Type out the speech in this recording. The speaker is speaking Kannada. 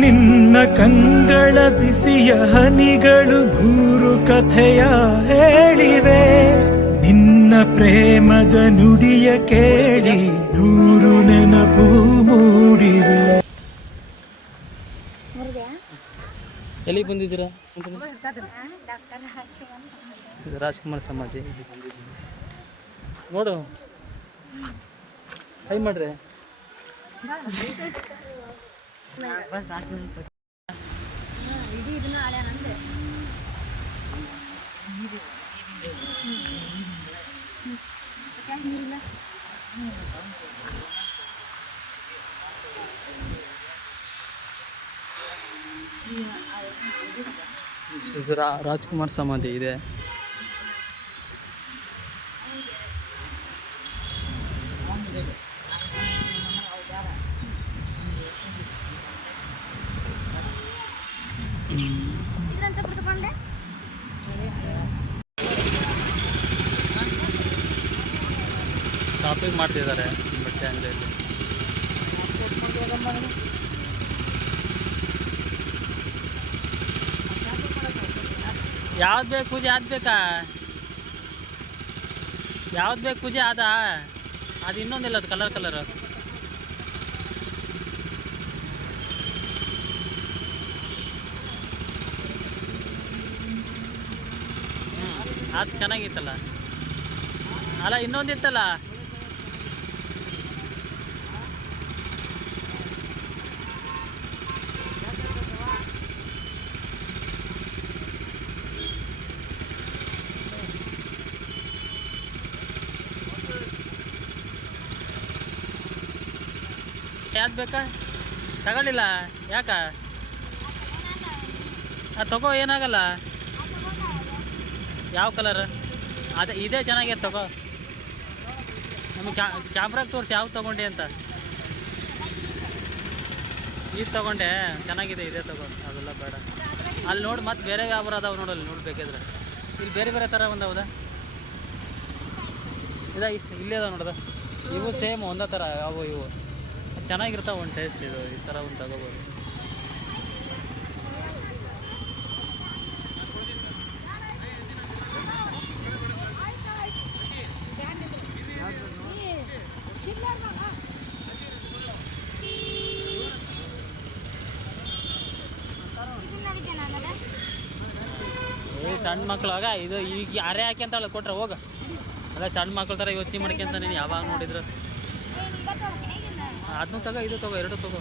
ನಿನ್ನ ಕಂಗಳ ಬಿಸಿಯ ಹನಿಗಳು 100 ಕಥೆಯ ಹೇಳಿವೆ. ನಿನ್ನ ಪ್ರೇಮದ ನುಡಿಯ ಕೇಳಿ 100 ನೆನಪು ಮೂಡಿವೆ. ಎಲ್ಲಿ ಬಂದಿದ್ದೀರಾ? ರಾಜ್ಕುಮಾರ್ ಸಮಾಧಿ ನೋಡು, ಕೈ ಮಾಡ್ರಿ. ರಾಜ್ಕುಮಾರ್ ಸಮಾಧಿ ಇದೆ. ಶಾಪಿಂಗ್ ಮಾಡ್ತಿದ್ದಾರೆ ಬಟ್ಟೆ ಅಂಗಡಿಯಲ್ಲಿ. ಯಾವ್ದು ಬೇಕು ಪೂಜೆ? ಅದು ಬೇಕಾ? ಯಾವ್ದು ಬೇಕು ಪೂಜೆ? ಅದು ಇನ್ನೊಂದಿಲ್ಲ, ಅದು ಕಲರ್. ಅದು ಚೆನ್ನಾಗಿತ್ತಲ್ಲ. ಅಲ್ಲ, ಇನ್ನೊಂದಿತ್ತಲ್ಲ. ಯಾವ್ದು ಬೇಕಾ? ತಗೊಳ್ಳಿಲ್ಲ ಯಾಕ? ತಗೋ, ಏನಾಗಲ್ಲ. ಯಾವ ಕಲರ್? ಅದೇ ಇದೇ ಚೆನ್ನಾಗಿದೆ, ತಗೋ. ನಮಗೆ ಕ್ಯಾಮ್ರಾಗೆ ತೋರಿಸಿ ಯಾವ್ದು ತೊಗೊಂಡೆ ಅಂತ. ಇದು ತೊಗೊಂಡೆ, ಚೆನ್ನಾಗಿದೆ, ಇದೇ ತಗೋ. ಅದೆಲ್ಲ ಬೇಡ. ಅಲ್ಲಿ ನೋಡಿ, ಮತ್ತೆ ಬೇರೆ ಯಾವ ಅದಾವೆ ನೋಡಲ್ಲಿ, ನೋಡ್ಬೇಕಿದ್ರೆ. ಇಲ್ಲಿ ಬೇರೆ ಥರ ಒಂದು ಹೌದಾ? ಇಲ್ಲೇ ಅದಾವೆ ನೋಡ್ದ. ಇವು ಸೇಮ್ ಒಂದೇ ಥರ ಅವು ಇವು ಚೆನ್ನಾಗಿರ್ತಾವೆ. ಒಂದು ಟೇಸ್ಟ್ ಇದು, ಈ ಥರ ಒಂದು ತಗೋಬೋದು. ಸಣ್ಣ ಮಕ್ಳಾಗ ಇದು ಈಗ ಯಾರೇ ಹಾಕಿ ಅಂತ ಹೇಳಿ ಕೊಟ್ರೆ ಹೋಗ. ಅಲ್ಲ, ಸಣ್ಣ ಮಕ್ಳ ಥರ ಯೋಚನೆ ಮಾಡ್ಕೊಂತ ನೀನು ಯಾವಾಗ ನೋಡಿದ್ರು. ಅದನ್ನು ತಗೋ, ಇದು ತಗೋ, ಎರಡು ತಗೋ.